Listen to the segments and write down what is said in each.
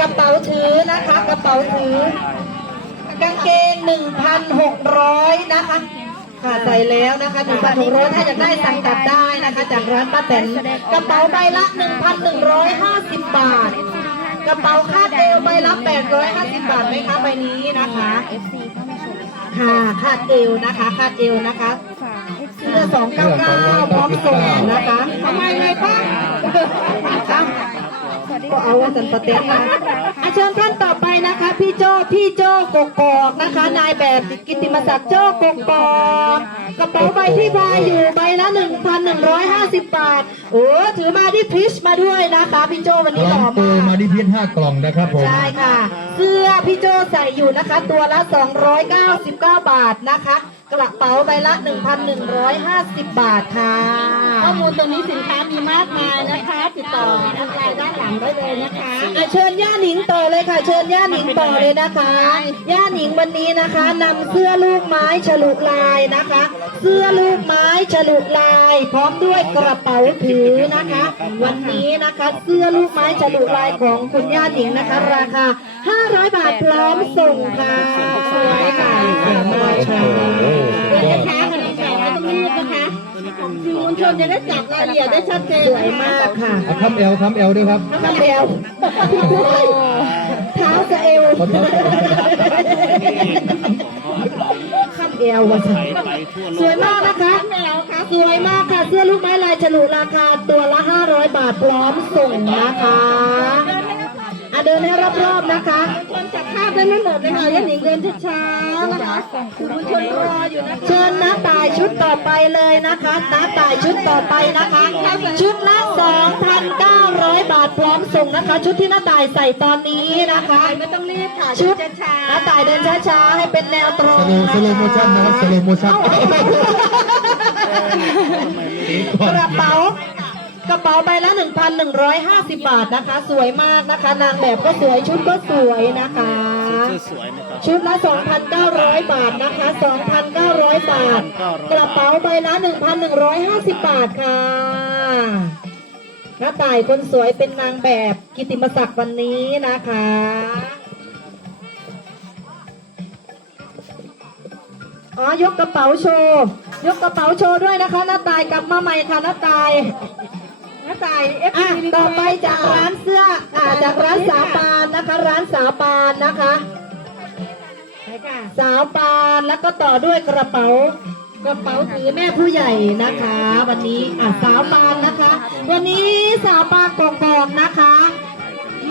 กระเป๋าถือนะคะ กระเป๋าถือ กางเกงหนึ่งพันหกร้อยนะคะค่ะใส่แล้วนะคะหนึ่งพันหกร้อยถ้าอยากได้สั่งกลับได้นะคะ จากร้านป้าแตนกระเป๋าใบละหนึ่งพันหนึ่งร้อยห้าสิบบาท กระเป๋าคาดเอวใบละแปดร้อยห้าสิบบาทไหมคะใบนี้นะคะ ค่ะคาดเอวนะคะคาดเอวนะคะเสื้อสองเก้าเก้าพร้อมส่งนะคะทำไมเลยคะ ก็เอาว่าสันปะเต้นมาอาเชิญท่านต่อไปนะคะ พี่โจ้พี่โจ้กกอกนะคะ นายแบบกิตติมศักดิ์โจ้กกอกกระเป๋าใบที่พายอยู่ใบละหนึ่งพันหนึ่งร้อยห้าสิบบาทโอ้ถือมาที่พริชมาด้วยนะคะพี่โจ้วันกนี้หล่ล่อองปูมากมาดิพีชห้ากล่องนะครับผมใช่ค่ะ เสื้อพี่โจใส่อยู่นะคะ ตัวละ299บาทนะคะ กระเป๋าใบละ1,150บาทค่ะ ข้อมูลตรงนี้สินค้ามีมากมายนะคะ ติดต่อทางไลน์ด้านหลังได้เลยนะคะอะเชิญย่าหนิงต่อเลยค่ะ เชิญย่าหนิงต่อเลยนะคะ ย่าหนิงวันนี้นะคะนำเสื้อลูกไม้ฉลุลายนะคะ เสื้อลูกไม้ฉลุลาย พร้อมด้วยกระเป๋าถือนะคะ วันนี้นะคะ เสื้อลูกไม้ฉลุลายของคุณย่าหนิงนะคะ ราคา 500 บาทพร้อมส่งค่ะสวยค่ะสวยมากค่ะเดี๋ยวจะช้ากันนะคะไม่ต้องรีบนะคะ สื่อมวลชนจะได้จับรายละเอียดได้ชัดเจนสวยมากค่ะเอาทำเอลทำเอลด้วยครับข้าเอวเท้าจะเอวขอโทษข้ามเอวว่ะสวยมากนะคะสวยมากค่ะ เสื้อลูกไม้ลายฉลุราคาตัวละ 500 บาทพร้อมส่งนะคะอะ เดินให้รอบๆนะคะคนจับภาพได้ไม่หมดเลยค่ะยันหนิงเดินช้าๆนะคะสื่อมวลชนรออยู่นะคะเชิญน้าตายชุดต่อไปเลยนะคะน้าตายชุดต่อไปนะคะ ชุดละ2,900 บาทพร้อมส่งนะคะ ชุดที่น้าตายใส่ตอนนี้นะคะไม่ต้องรีบค่ะชุดเดินช้าน้าตายเดินช้าๆให้เป็นแนวตรงสโลว์สโลโมชั่นนะครับสโลโมชั่นกระเป๋า กระเป๋าใบละ 1,150 บาทนะคะ สวยมากนะคะ นางแบบก็สวยชุดก็สวยนะคะสวยนะครับ ชุดละ 2,900 บาทนะคะ 2,900 บาท กระเป๋าใบละ 1,150 บาทค่ะกระต่ายคนสวยเป็นนางแบบกิตติมศักดิ์วันนี้นะคะอ๋อยกกระเป๋าโชว์ ยกกระเป๋าโชว์ด้วยนะคะหน้าตายกลับมาใหม่ค่ะหน้าตาย น้าตายเอฟอะซีต่อไปจากร้านเสื้ออ่าจากร้านสาวปานนะคะ ร้านสาวปานนะคะสาวปานแล้วก็ต่อด้วยกระเป๋ากระเป๋าถือแม่ผู้ใหญ่นะคะ วันนี้อะสาวปานนะคะ วันนี้สาวปานกองกองนะคะ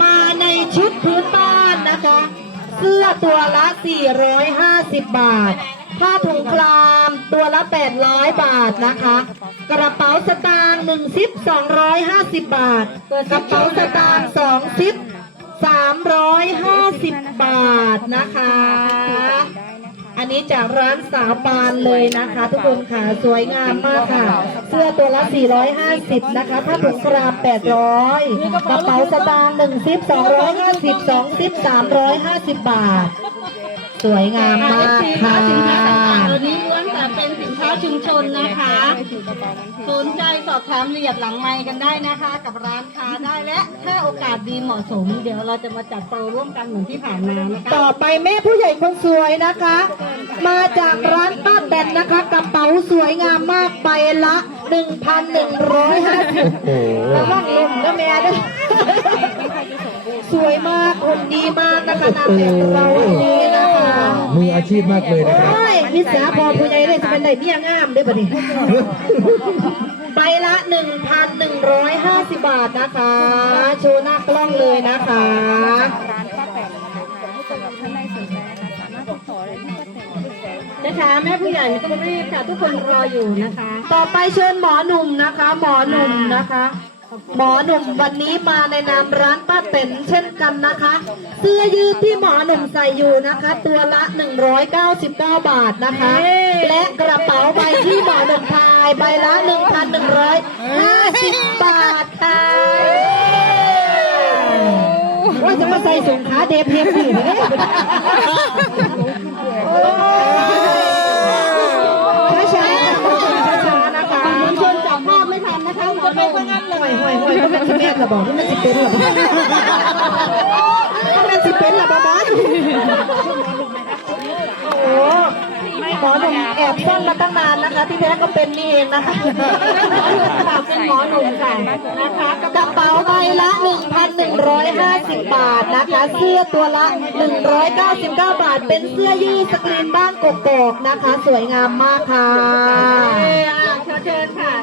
มาในชุดพื้นบ้านนะคะ เสื้อตัวละ 450 บาท ผ้าถุงคลามตัวละ 800 บาทนะคะ กระเป๋าสตางค์1ซิป250บบาท กระเป๋าสตางค์2ซิป350บบาทนะคะ อันนี้จากร้านสาวปานเลยนะคะ ทุกคนค่ะสวยงามมากค่ะ เสื้อตัวละ 450 นะคะผ้าถุงคราม800 กระเป๋าสตางค์1ซิป250 2ซิป350 บาท สวยงามมากค่ะ ค้าต่างๆเหล่านี้ล้วนแต่เป็นสินค้าชุมชนนะคะ สนใจสอบถามรายละเอียดหลังไมค์กันได้นะคะ กับร้านค้าได้และถ้าโอกาสดีเหมาะสม เดี๋ยวเราจะมาจัดโปรร่วมกันเหมือนที่ผ่านมานะคะต่อไปแม่ผู้ใหญ่คนสวยนะคะ มาจากร้านป้าแตนนะคะกระเป๋าสวยงามมากใบละ 1,150โอ้โหระวังลมนะแม่ด้วยสวยมากคนดีมากนะคะนางแบบเราวันนี้นะคะ มืออาชีพมากเลยนะครับ โอ้ยนิสาพอผู้ใหญ่เลยจะเป็นได้เบี้ยงามด้วยปะนี่ใบละ 1,150 บาทนะคะ โชว์หน้ากล้องเลยนะคะ ร้านป้าแตนนะคะให้สำหรับท่านใดสนใจนะคะสามารถติดต่อได้ที่ป้าแตนได้เลยจะช้าแม่ผู้ใหญ่ไม่ต้องรีบค่ะทุกคนรออยู่นะคะ ต่อไปเชิญหมอหนุ่มนะคะ หมอหนุ่มนะคะ หมอหนุ่มวันนี้มาในนามร้านป้าเต็นเช่นกันนะคะ เสื้อยืดที่หมอหนุ่มใส่อยู่นะคะ ตัวละ 199 บาทนะคะ และกระเป๋าใบที่หมอหนุ่มพายใบละ 1,150 บาทค่ะว่าจะมาใส่สงขาเดฟเฮฟอยู่เนี่ ทันนะคะจะไปพังงันเลห่วยห่วยห่วยก็เป็นแม่ระบอกที่มันสิเป็นหรอห็นหลับมอสโอ้หมอหนุ่มแอบซ่อนมาตั้งนานนะคะที่แท้ก็เป็นนี่เองนะคะเป็นหมอหนุ่มค่ะนะคะกระเป๋าใบละ 1,150 บาทนะคะ เสื้อตัวละ 199 บาท เป็นเสื้อยืดสกรีนบ้านกกอกนะคะ สวยงามมากค่ะเอ่อเชิญค่ะ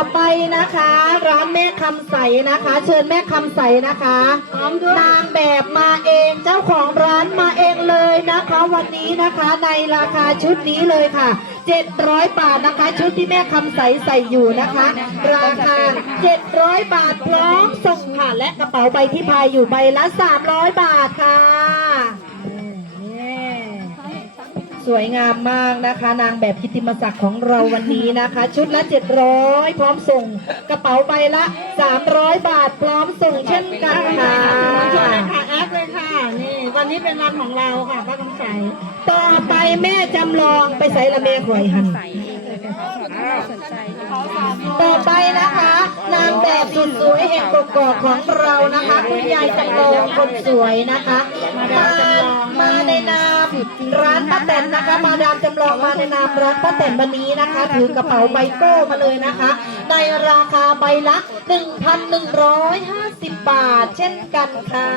ต่อไปนะคะ ร้านแม่คำใสนะคะ เชิญแม่คำใสนะคะพร้อมด้วยนางแบบมาเองเจ้าของร้านมาเองเลยนะคะ วันนี้นะคะในราคาชุดนี้เลยค่ะ700 บาทนะคะ ชุดที่แม่คำใสใส่อยู่นะคะ ราคา 700 บาทพร้อมส่งค่ะและกระเป๋าใบที่พายอยู่ใบละ 300 บาทค่ะ สวยงามมากนะคะ นางแบบกิตติมศักดิ์ของเราวันนี้นะคะ ชุดละ 700 พร้อมส่งกระเป๋าใบละ 300 บาทพร้อมส่งเช่นกันค่ะเชิญเลยค่ะแอปเลยค่ะนี่วันนี้เป็นวันของเราค่ะป้าคำใสต่อไปแม่จำลองไปใส่ละแม่ข่อยหันใส่เองเลยนะคะสำหรับท่านใดสนใจนะคะต่อไปนะคะ นางแบบสุดสวยแห่งกกอกของเรานะคะ คุณยายจำลองคนสวยนะคะมา มาในนามร้านป้าแตนนะคะ มาดามจำลองมาในนามร้านป้าแตนวันนี้นะคะ ถือกระเป๋าใบโก้มาเลยนะคะ ในราคาใบละ 1,150 บาท เช่นกันค่ะ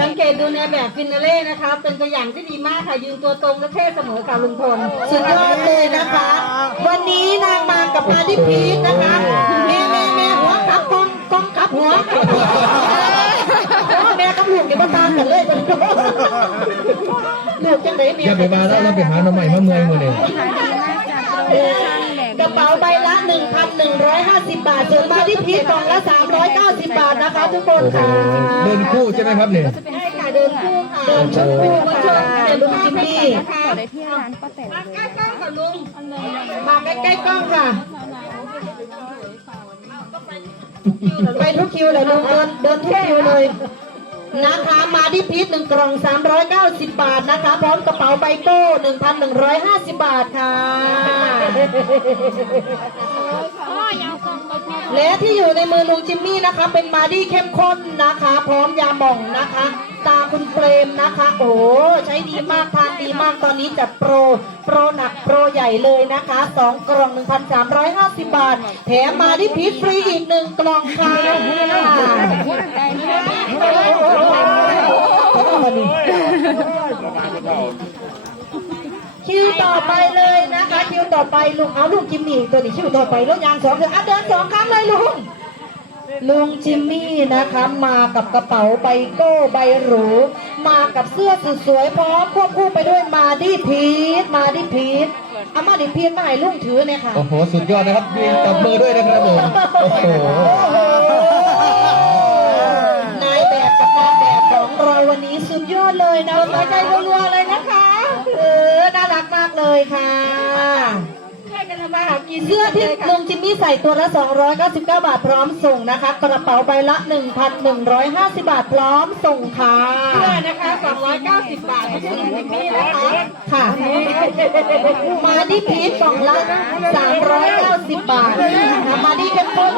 สังเกตดูในแบบฟินาเล่นะคะ เป็นตัวอย่างที่ดีมากค่ะยืนตัวตรงและเท่เสมอกับลุงพลสุดยอดเลยนะคะ วันนี้นางมากับมาดิพีทนะคะแม่แม่แม่หัวกับกองกองกับหัว ม่กับลูกเดี๋ยวมาตามกันเลยลูกจังไหนแม่อย่าไปมาแล้วเราไปหาหน่อใหม่มาเมืองมาเลยขายดีมากจากโปรโมชั่นแบบกระเป๋าใบละ 1,150 บาทส่วนมาดิพีทกล่องละ 390 บาทนะคะทุกคนโอ้โหค่ะเดินคู่ใช่ไหมครับเนี่ยใช่ค่ะเดินคู่ค่ะเดินชุดคู่ค่ะลุงจิมมี่ต่อได้ที่ร้านป้าแตนมาเลยใกล้กล้องกับลุงมาใกล้ๆกล้องค่ะไปทุกคิวเลยลุงเดินเดินทุกคิวเลย นะคะมาที่พีทหนึ่งกล่อง 390 บาทนะคะ พร้อมกระเป๋าไบโก้1,150 บาทค่ะและที่อยู่ในมือลุงจิมมี่นะคะ เป็นมาดี้เข้มข้นนะคะ พร้อมยาหม่องนะคะ ตาคุณเฟรมนะคะ โอ้ใช้ดีมากทานดีมากตอนนี้จัดโปร โปรหนักโปรใหญ่เลยนะคะสองกล่อง 1,350 บาท แถมมาที่พีทฟรีอีกหนึ่งกล่องค่ะ คิวต่อไปเลยนะคะ คิวต่อไปลุงเอาลุงจิมมี่ตัวนี้คิวต่อไปรถยางสองเดือนอะเดินสองครั้งเลยลุงลุงจิมมี่นะคะมากับกระเป๋าใบโก้ใบหรู มากับเสื้อสุดสวยพร้อมควบคู่ไปด้วยมาดิพีทมาดิพีทเอามาดิพีทมาให้ลุงถือเนี่ยค่ะ โอ้โห สุดยอดนะครับยืนตบมือด้วยนะครับผม โอ้โห วันนี้สุดยอดเลยนะหัวใจรัวๆเลยนะคะ เออ น่ารักมากเลยค่ะช่วยกันทำมาหากินเสื้อที่ลุงจิมมี่ใส่ตัวละ 299 บาทพร้อมส่งนะคะ กระเป๋าใบละ 1,150 บาทพร้อมส่งค่ะเสื้อนะคะ 290 บาทไม่ใช่ลุงจิมมี่นะคะ ค่ะ มาที่พีชกล่องละ 390 บาทนะคะมาที่เข้มข้น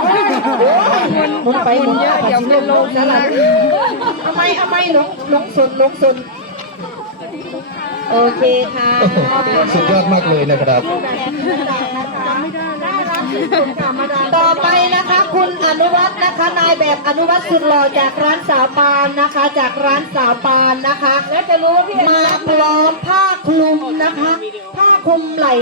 หมุนไปหมุนมาเดี๋ยวเป็นลมนะล่ะทำไมทำไมหลงหลงสนหลงสนโอเคค่ะสุดยอดมากเลยนะครับ ต่อไปนะคะคุณอนุวัฒน์นะคะนายแบบอนุวัฒน์สุดหล่อจากร้านสาวปานนะคะ จากร้านสาวปานนะคะแล้วจะรู้ว่าพี่มาพร้อมผ้าคลุมนะคะ ผ้าคลุมไหล่